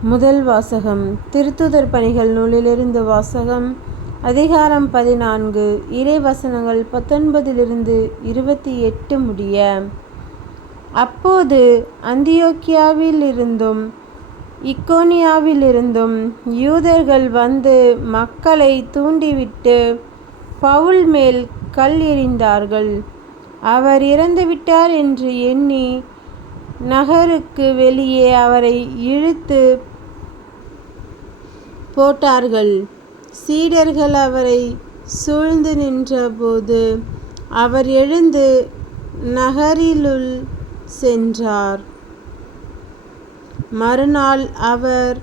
முதல் வாசகம். திருத்துதர் பணிகள் நூலிலிருந்து வாசகம். அதிகாரம் 14. இறை வசனங்கள் 19 28 முடிய. அப்போது அந்தியோக்கியாவிலிருந்தும் இக்கோனியாவிலிருந்தும் யூதர்கள் வந்து மக்களை தூண்டிவிட்டு பவுல் மேல் கல் எறிந்தார்கள். அவர் இறந்துவிட்டார் என்று எண்ணி நகருக்கு வெளியே அவரை இழுத்து போட்டார்கள். சீடர்கள் அவரை சூழ்ந்து நின்றபோது அவர் எழுந்து நகரிலுள் சென்றார். மறுநாள் அவர்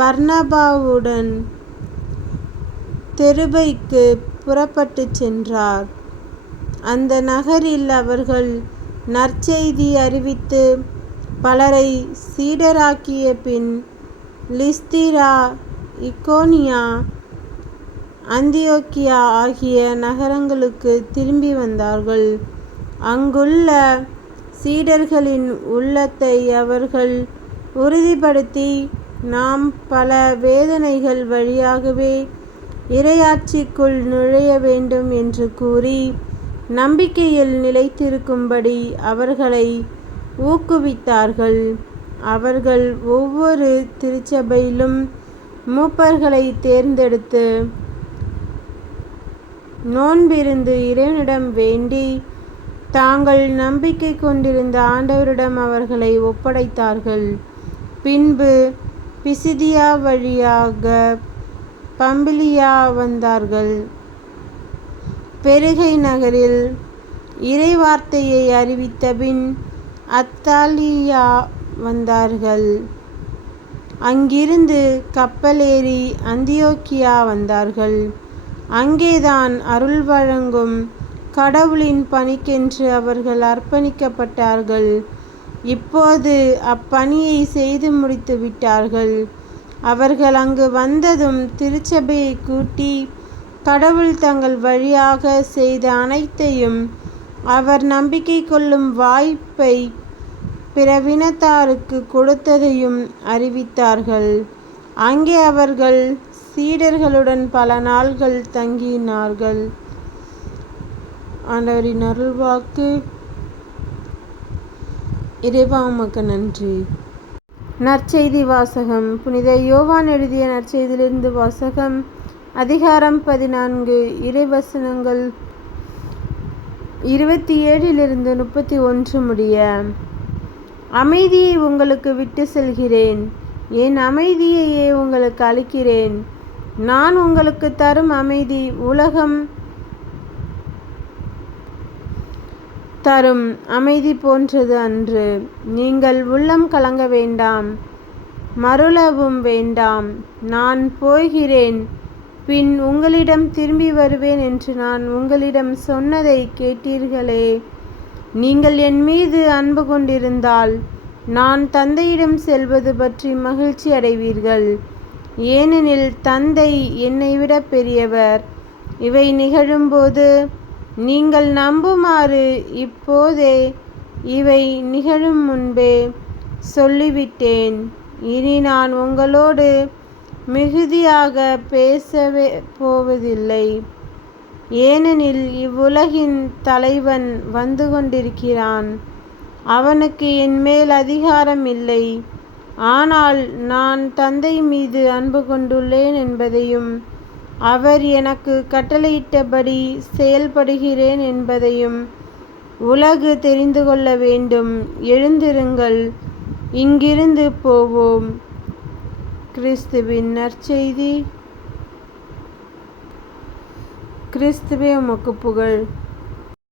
பர்னபாவுடன் தெருபைக்கு புறப்பட்டுச் சென்றார். அந்த நகரில் அவர்கள் நற்செய்தி அறிவித்து பலரை சீடராக்கிய பின் லிஸ்திரா, இக்கோனியா, அந்தியோக்கியா ஆகிய நகரங்களுக்கு திரும்பி வந்தார்கள். அங்குள்ள சீடர்களின் உள்ளத்தை அவர்கள் உறுதிப்படுத்தி, நாம் பல வேதனைகள் வழியாகவே இறையாட்சிக்குள் நுழைய வேண்டும் என்று கூறி நம்பிக்கையில் நிலைத்திருக்கும்படி அவர்களை ஊக்குவித்தார்கள். அவர்கள் ஒவ்வொரு திருச்சபையிலும் மூப்பர்களை தேர்ந்தெடுத்து நோன்பிருந்து இறைவனிடம் வேண்டி தாங்கள் நம்பிக்கை கொண்டிருந்த ஆண்டவரிடம் அவர்களை ஒப்படைத்தார்கள். பின்பு பிசிதியா வழியாக பம்பிலியா வந்தார்கள். பெருகை நகரில் இறைவார்த்தையை அறிவித்தபின் அத்தாலியா வந்தார்கள். அங்கிருந்து கப்பலேறி அந்தியோக்கியா வந்தார்கள். அங்கேதான் அருள் வழங்கும் கடவுளின் பணிக்கென்று அவர்கள் அர்ப்பணிக்கப்பட்டார்கள். இப்போது அப்பணியை செய்து முடித்து விட்டார்கள். அவர்கள் அங்கு வந்ததும் திருச்சபையை கூட்டி கடவுள் தங்கள் வழியாக செய்த அனைத்தையும், அவர் நம்பிக்கை கொள்ளும் வாய்ப்பை பிறவினத்தாருக்கு கொடுத்ததையும் அறிவித்தார்கள். அங்கே அவர்கள் சீடர்களுடன் பல நாள்கள் தங்கினார்கள். ஆண்டவரின் அருள்வாக்கு. இறைவா உமக்கு நன்றி. நற்செய்தி வாசகம். புனித யோவான் எழுதிய நற்செய்தியிலிருந்து வாசகம். அதிகாரம் 14. இறைவசனங்கள் 27 31 முடிய. அமைதியை உங்களுக்கு விட்டு செல்கிறேன், என் அமைதியையே உங்களுக்கு அளிக்கிறேன். நான் உங்களுக்கு தரும் அமைதி உலகம் தரும் அமைதி போன்றது அன்று. நீங்கள் உள்ளம் கலங்க வேண்டாம், மருளவும் வேண்டாம். நான் போகிறேன், பின் உங்களிடம் திரும்பி வருவேன் என்று நான் உங்களிடம் சொன்னதை கேட்டீர்களே. நீங்கள் என் மீது அன்பு கொண்டிருந்தால் நான் தந்தையிடம் செல்வது பற்றி மகிழ்ச்சி அடைவீர்கள். ஏனெனில் தந்தை என்னை விட பெரியவர். இவை நிகழும்போது நீங்கள் நம்புமாறு இப்போதே இவை நிகழும் முன்பே சொல்லிவிட்டேன். இனி நான் உங்களோடு மிகுதியாக பேசவே போவதில்லை, ஏனெனில் இவ்வுலகின் தலைவன் வந்து கொண்டிருக்கிறான். அவனுக்கு என் மேல் அதிகாரம் இல்லை. ஆனால் நான் தந்தை மீது அன்பு கொண்டுள்ளேன் என்பதையும் அவர் எனக்கு கட்டளையிட்டபடி செயல்படுகிறேன் என்பதையும் உலகு தெரிந்து கொள்ள வேண்டும். எழுந்திருங்கள், இங்கிருந்து போவோம். கிறிஸ்துவின் நற்செய்தி. கிறிஸ்துவே உமக்கு புகழ்.